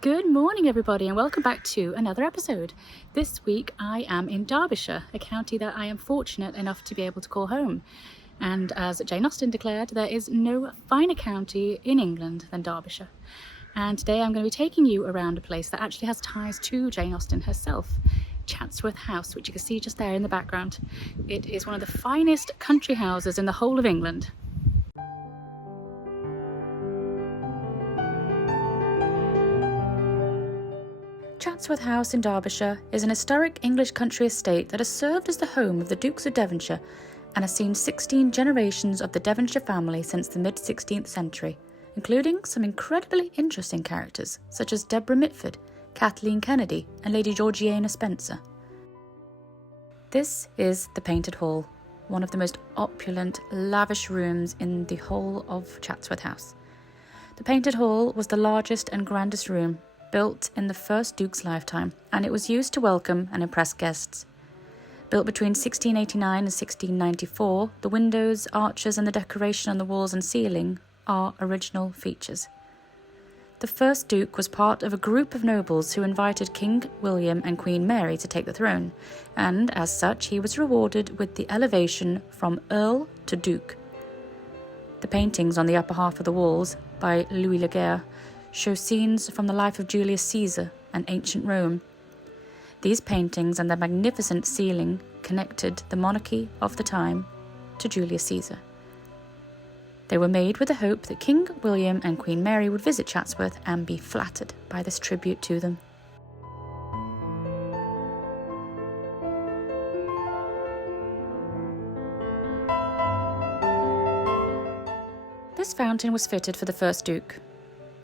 Good morning, everybody, and welcome back to another episode. This week I am in Derbyshire, a county that I am fortunate enough to be able to call home. And as Jane Austen declared, there is no finer county in England than Derbyshire. And today I'm going to be taking you around a place that actually has ties to Jane Austen herself, Chatsworth House, which you can see just there in the background. It is one of the finest country houses in the whole of England. Chatsworth House in Derbyshire is an historic English country estate that has served as the home of the Dukes of Devonshire and has seen 16 generations of the Devonshire family since the mid-16th century, including some incredibly interesting characters such as Deborah Mitford, Kathleen Kennedy and Lady Georgiana Spencer. This is the Painted Hall, one of the most opulent, lavish rooms in the whole of Chatsworth House. The Painted Hall was the largest and grandest room built in the first Duke's lifetime, and it was used to welcome and impress guests. Built between 1689 and 1694, the windows, arches and the decoration on the walls and ceiling are original features. The first Duke was part of a group of nobles who invited King William and Queen Mary to take the throne, and as such he was rewarded with the elevation from Earl to Duke. The paintings on the upper half of the walls by Louis Laguerre show scenes from the life of Julius Caesar and ancient Rome. These paintings and their magnificent ceiling connected the monarchy of the time to Julius Caesar. They were made with the hope that King William and Queen Mary would visit Chatsworth and be flattered by this tribute to them. This fountain was fitted for the first Duke.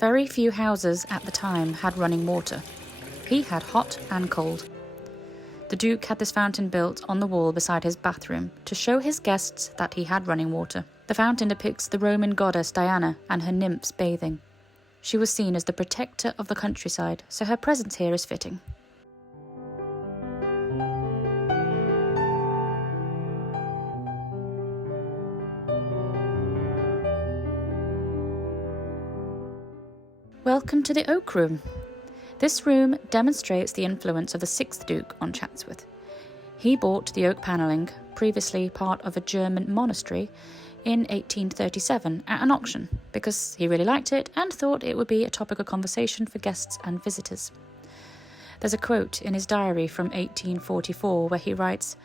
Very few houses at the time had running water. He had hot and cold. The Duke had this fountain built on the wall beside his bathroom to show his guests that he had running water. The fountain depicts the Roman goddess Diana and her nymphs bathing. She was seen as the protector of the countryside, so her presence here is fitting. Welcome to the Oak Room. This room demonstrates the influence of the 6th Duke on Chatsworth. He bought the oak panelling, previously part of a German monastery, in 1837 at an auction because he really liked it and thought it would be a topic of conversation for guests and visitors. There's a quote in his diary from 1844 where he writes,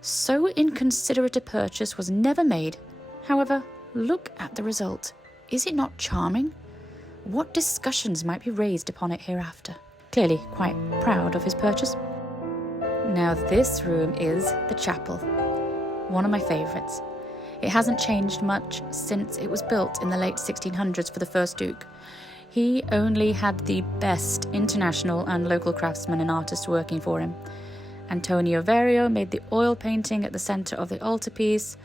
"So inconsiderate a purchase was never made. However, look at the result. Is it not charming? What discussions might be raised upon it hereafter?" Clearly quite proud of his purchase. Now this room is the chapel, one of my favourites. It hasn't changed much since it was built in the late 1600s for the first Duke. He only had the best international and local craftsmen and artists working for him. Antonio Verrio made the oil painting at the centre of the altarpiece,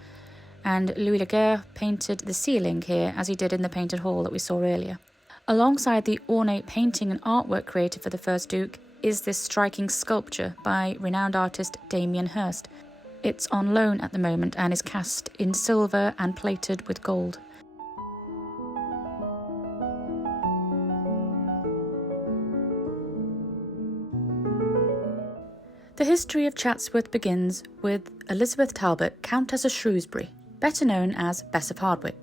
and Louis Laguerre painted the ceiling here as he did in the Painted Hall that we saw earlier. Alongside the ornate painting and artwork created for the first Duke is this striking sculpture by renowned artist Damien Hirst. It's on loan at the moment and is cast in silver and plated with gold. The history of Chatsworth begins with Elizabeth Talbot, Countess of Shrewsbury, better known as Bess of Hardwick.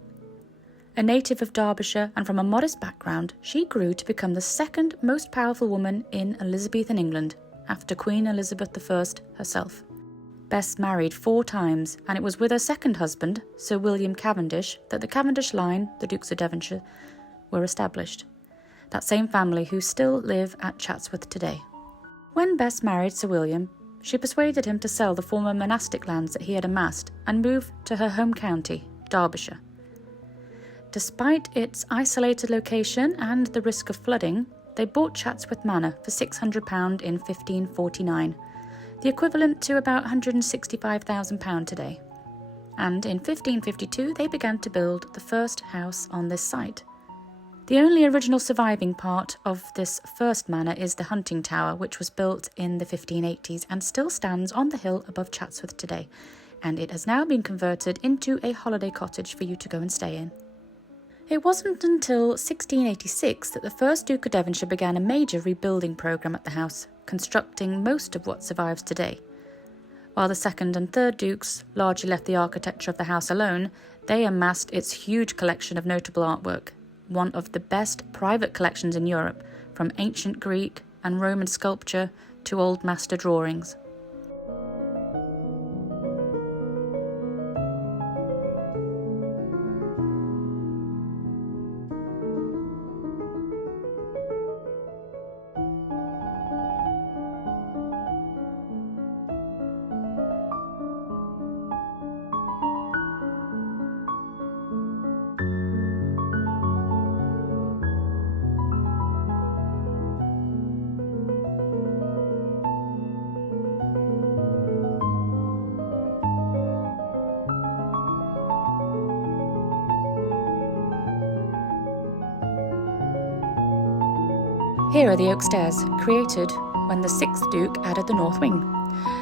A native of Derbyshire and from a modest background, she grew to become the second most powerful woman in Elizabethan England, after Queen Elizabeth I herself. Bess married 4 times, and it was with her second husband, Sir William Cavendish, that the Cavendish line, the Dukes of Devonshire, were established. That same family who still live at Chatsworth today. When Bess married Sir William, she persuaded him to sell the former monastic lands that he had amassed and move to her home county, Derbyshire. Despite its isolated location and the risk of flooding, they bought Chatsworth Manor for £600 in 1549, the equivalent to about £165,000 today. And in 1552 they began to build the first house on this site. The only original surviving part of this first manor is the hunting tower, which was built in the 1580s and still stands on the hill above Chatsworth today, and it has now been converted into a holiday cottage for you to go and stay in. It wasn't until 1686 that the first Duke of Devonshire began a major rebuilding programme at the house, constructing most of what survives today. While the second and third dukes largely left the architecture of the house alone, they amassed its huge collection of notable artwork, one of the best private collections in Europe, from ancient Greek and Roman sculpture to old master drawings. Here are the oak stairs, created when the 6th Duke added the north wing.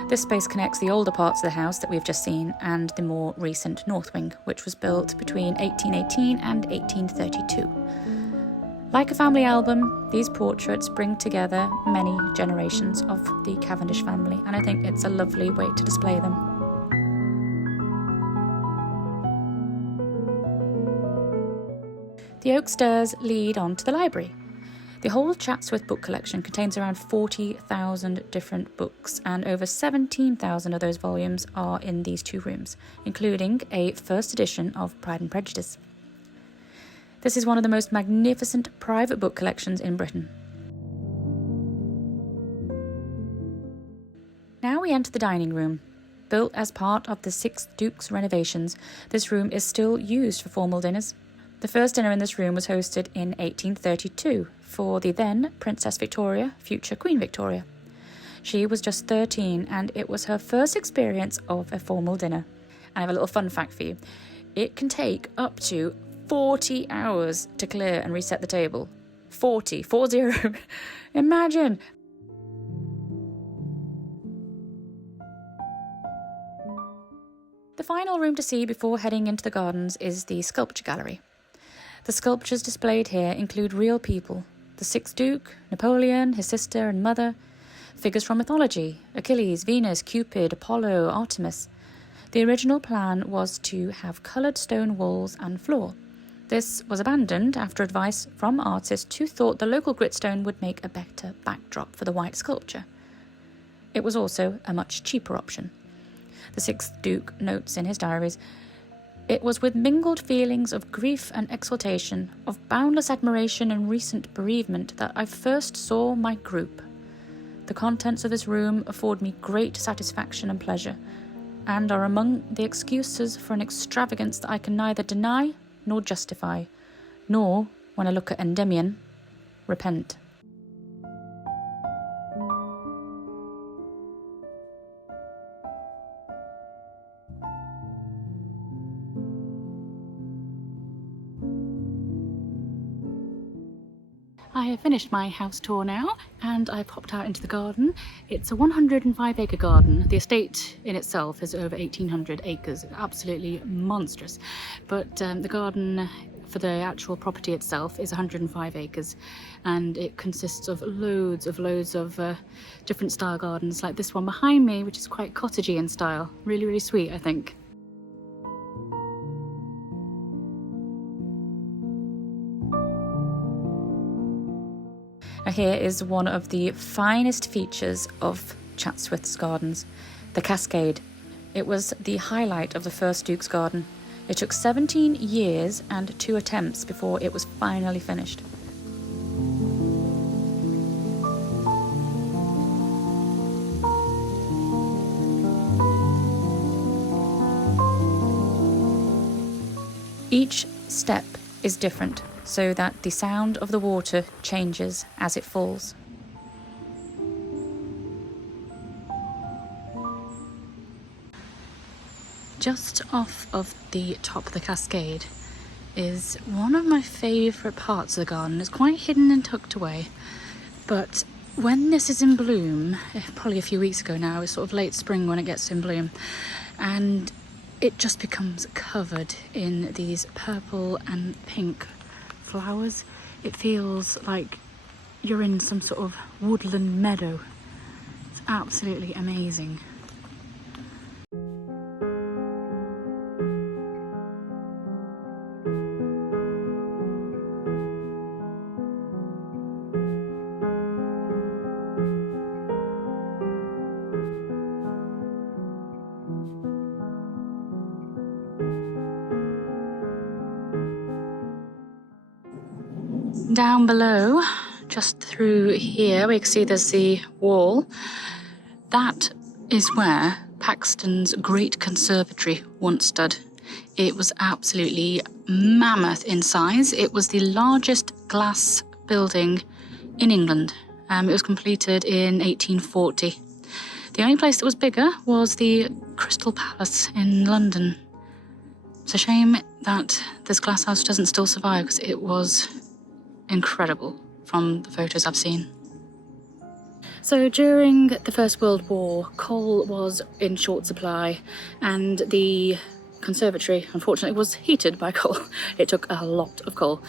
This space connects the older parts of the house that we've just seen and the more recent north wing, which was built between 1818 and 1832. Like a family album, these portraits bring together many generations of the Cavendish family, and I think it's a lovely way to display them. The oak stairs lead on to the library. The whole Chatsworth book collection contains around 40,000 different books, and over 17,000 of those volumes are in these two rooms, including a first edition of Pride and Prejudice. This is one of the most magnificent private book collections in Britain. Now we enter the dining room. Built as part of the 6th Duke's renovations, this room is still used for formal dinners. The first dinner in this room was hosted in 1832 for the then Princess Victoria, future Queen Victoria. She was just 13 and it was her first experience of a formal dinner. And I have a little fun fact for you. It can take up to 40 hours to clear and reset the table. 40. Imagine! The final room to see before heading into the gardens is the sculpture gallery. The sculptures displayed here include real people, the 6th Duke, Napoleon, his sister and mother, figures from mythology, Achilles, Venus, Cupid, Apollo, Artemis. The original plan was to have coloured stone walls and floor. This was abandoned after advice from artists who thought the local gritstone would make a better backdrop for the white sculpture. It was also a much cheaper option. The 6th Duke notes in his diaries, "It was with mingled feelings of grief and exultation, of boundless admiration and recent bereavement that I first saw my group. The contents of this room afford me great satisfaction and pleasure, and are among the excuses for an extravagance that I can neither deny nor justify, nor, when I look at Endymion, repent." I have finished my house tour now and I popped out into the garden. It's a 105-acre garden. The estate in itself is over 1,800 acres, absolutely monstrous. But the garden for the actual property itself is 105 acres, and it consists of loads of different style gardens, like this one behind me, which is quite cottagey in style. Really, really sweet, I think. Now here is one of the finest features of Chatsworth's gardens, the cascade. It was the highlight of the first Duke's garden. It took 17 years and 2 attempts before it was finally finished. Each step is different, so that the sound of the water changes as it falls. Just off of the top of the cascade is one of my favourite parts of the garden. It's quite hidden and tucked away, but when this is in bloom, probably a few weeks ago now, it's sort of late spring when it gets in bloom, and it just becomes covered in these purple and pink flowers. It feels like you're in some sort of woodland meadow. It's absolutely amazing. Down below, just through here, we can see there's the wall. That is where Paxton's great conservatory once stood. It was absolutely mammoth in size. It was the largest glass building in England. It was completed in 1840. The only place that was bigger was the Crystal Palace in London. It's a shame that this glass house doesn't still survive, because it was incredible from the photos I've seen. So during the First World War, coal was in short supply, and the conservatory, unfortunately, was heated by coal. It took a lot of coal.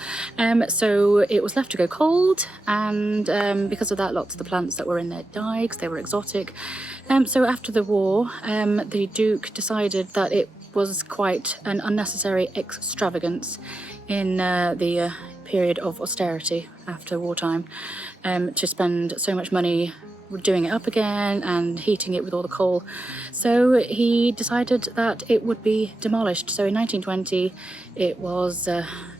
So it was left to go cold, and because of that, lots of the plants that were in there died because they were exotic. So after the war, the Duke decided that it was quite an unnecessary extravagance in the period of austerity after wartime, to spend so much money doing it up again and heating it with all the coal. So he decided that it would be demolished. So in 1920 it was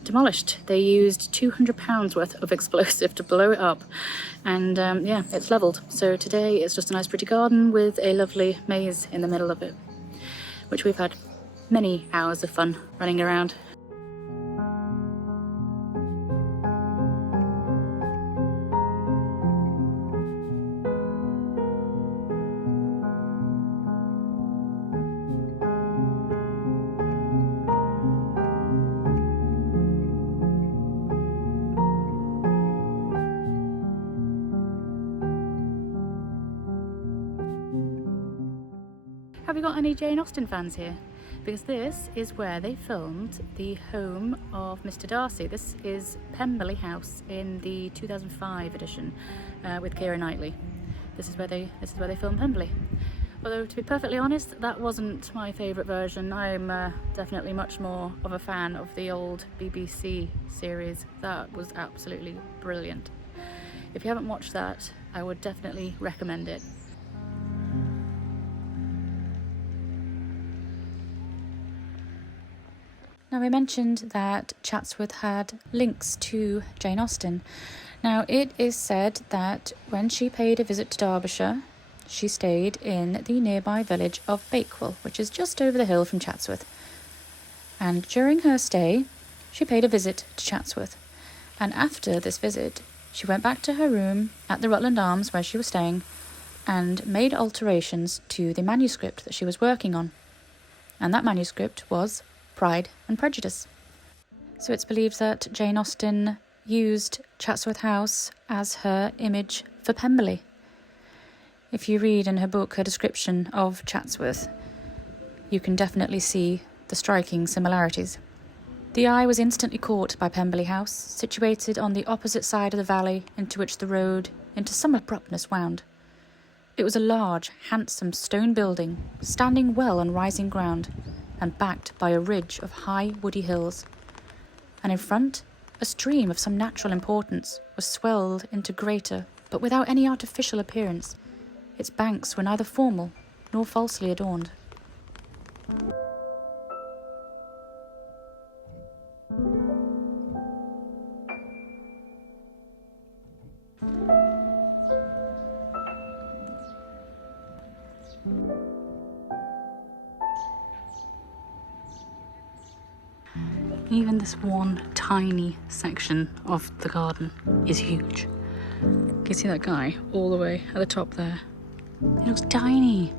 demolished. They used £200 worth of explosive to blow it up, and yeah, it's levelled. So today it's just a nice pretty garden with a lovely maze in the middle of it, which we've had many hours of fun running around. Have we got any Jane Austen fans here? Because this is where they filmed the home of Mr. Darcy. This is Pemberley House in the 2005 edition with Keira Knightley. This is where they filmed Pemberley. Although, to be perfectly honest, that wasn't my favourite version. I'm definitely much more of a fan of the old BBC series. That was absolutely brilliant. If you haven't watched that, I would definitely recommend it. Now, we mentioned that Chatsworth had links to Jane Austen. Now, it is said that when she paid a visit to Derbyshire, she stayed in the nearby village of Bakewell, which is just over the hill from Chatsworth. And during her stay, she paid a visit to Chatsworth. And after this visit, she went back to her room at the Rutland Arms where she was staying and made alterations to the manuscript that she was working on. And that manuscript was Pride and Prejudice. So it's believed that Jane Austen used Chatsworth House as her image for Pemberley. If you read in her book her description of Chatsworth, you can definitely see the striking similarities. The eye was instantly caught by Pemberley House, situated on the opposite side of the valley into which the road into some abruptness wound. It was a large, handsome stone building, standing well on rising ground, and backed by a ridge of high woody hills. And in front, a stream of some natural importance was swelled into greater, but without any artificial appearance. Its banks were neither formal nor falsely adorned. Even this one tiny section of the garden is huge. Can you see that guy all the way at the top there? He looks tiny.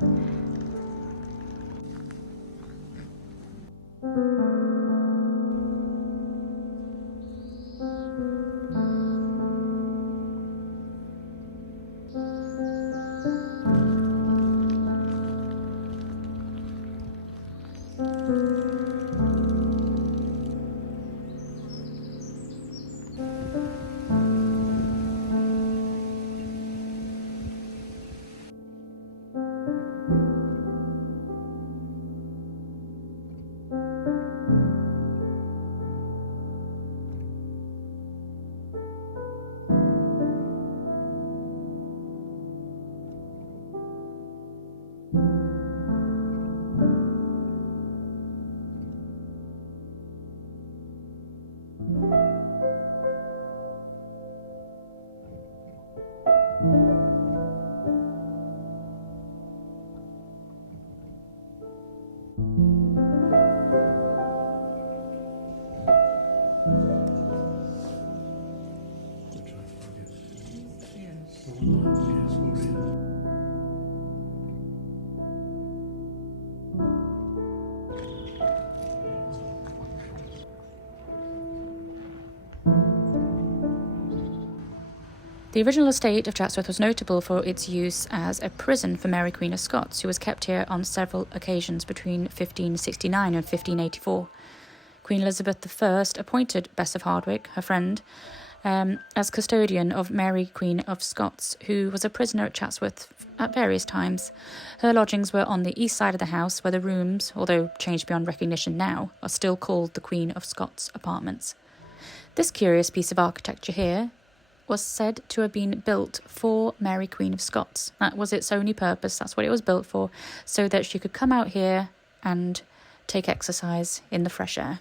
The original estate of Chatsworth was notable for its use as a prison for Mary Queen of Scots, who was kept here on several occasions between 1569 and 1584. Queen Elizabeth I appointed Bess of Hardwick, her friend, as custodian of Mary Queen of Scots, who was a prisoner at Chatsworth at various times. Her lodgings were on the east side of the house, where the rooms, although changed beyond recognition now, are still called the Queen of Scots apartments. This curious piece of architecture here was said to have been built for Mary Queen of Scots. That was its only purpose, that's what it was built for, so that she could come out here and take exercise in the fresh air.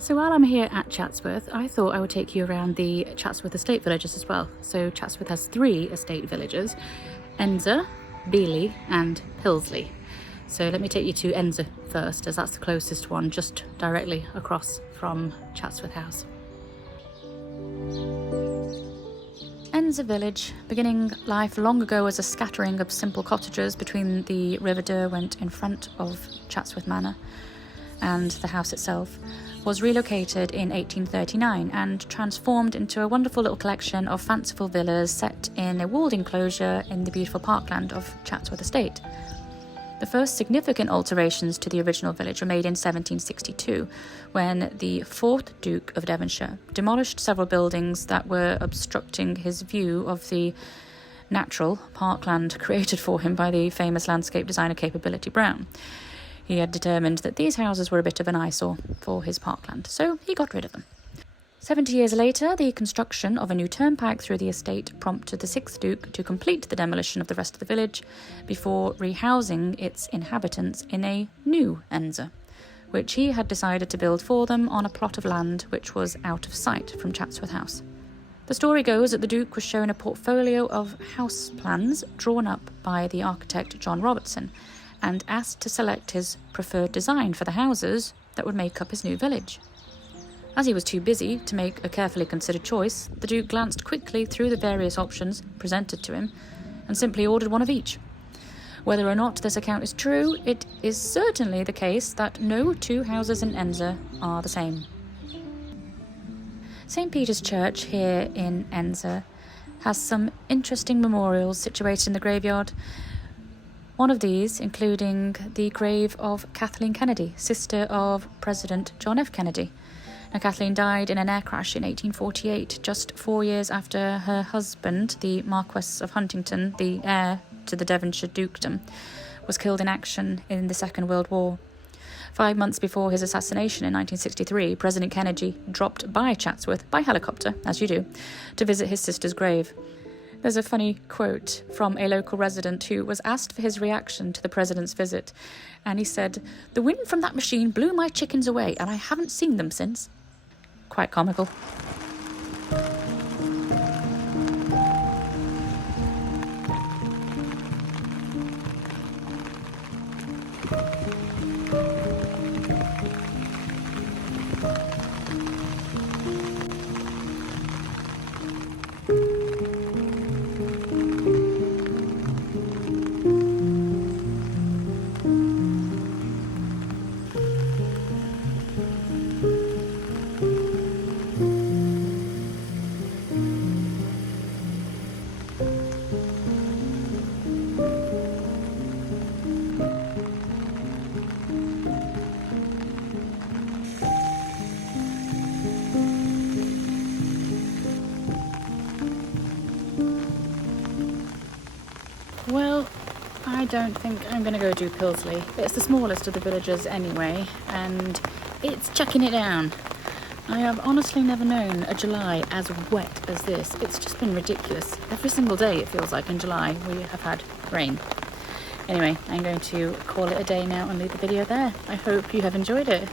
So while I'm here at Chatsworth, I thought I would take you around the Chatsworth estate villages as well. So Chatsworth has 3 estate villages: Edensor, Beeley and Hillesley. So let me take you to Edensor first, as that's the closest one, just directly across from Chatsworth House. Edensor village, beginning life long ago as a scattering of simple cottages between the River Derwent in front of Chatsworth Manor and the house itself, was relocated in 1839 and transformed into a wonderful little collection of fanciful villas set in a walled enclosure in the beautiful parkland of Chatsworth Estate. The first significant alterations to the original village were made in 1762, when the 4th Duke of Devonshire demolished several buildings that were obstructing his view of the natural parkland created for him by the famous landscape designer Capability Brown. He had determined that these houses were a bit of an eyesore for his parkland, so he got rid of them. 70 years later, the construction of a new turnpike through the estate prompted the 6th Duke to complete the demolition of the rest of the village before rehousing its inhabitants in a new Edensor, which he had decided to build for them on a plot of land which was out of sight from Chatsworth House. The story goes that the Duke was shown a portfolio of house plans drawn up by the architect John Robertson, and asked to select his preferred design for the houses that would make up his new village. As he was too busy to make a carefully considered choice, the Duke glanced quickly through the various options presented to him and simply ordered one of each. Whether or not this account is true, it is certainly the case that no 2 houses in Edensor are the same. St. Peter's Church here in Edensor has some interesting memorials situated in the graveyard. One of these including the grave of Kathleen Kennedy, sister of President John F. Kennedy. Now, Kathleen died in an air crash in 1848, just 4 years after her husband, the Marquess of Huntingdon, the heir to the Devonshire dukedom, was killed in action in the Second World War. 5 months before his assassination in 1963, President Kennedy dropped by Chatsworth, by helicopter, as you do, to visit his sister's grave. There's a funny quote from a local resident who was asked for his reaction to the president's visit, and he said, "The wind from that machine blew my chickens away, and I haven't seen them since." Quite comical. don't think I'm going to go do Pilsley. It's the smallest of the villages anyway, and it's chucking it down. I have honestly never known a July as wet as this. It's just been ridiculous. Every single day it feels like in July we have had rain. Anyway, I'm going to call it a day now and leave the video there. I hope you have enjoyed it.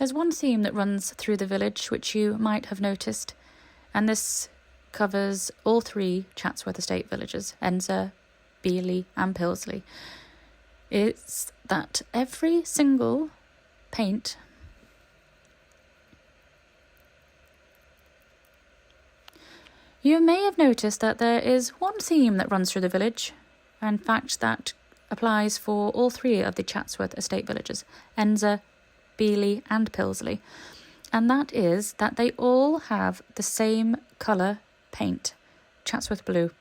There's one theme that runs through the village which you might have noticed, and this covers all three Chatsworth estate villages, Edensor, Beeley and Pilsley. It's that every single paint you may have noticed that there is one theme that runs through the village, in fact that applies for all three of the Chatsworth estate villages, Edensor, Beeley and Pilsley, and that is that they all have the same colour paint, Chatsworth blue.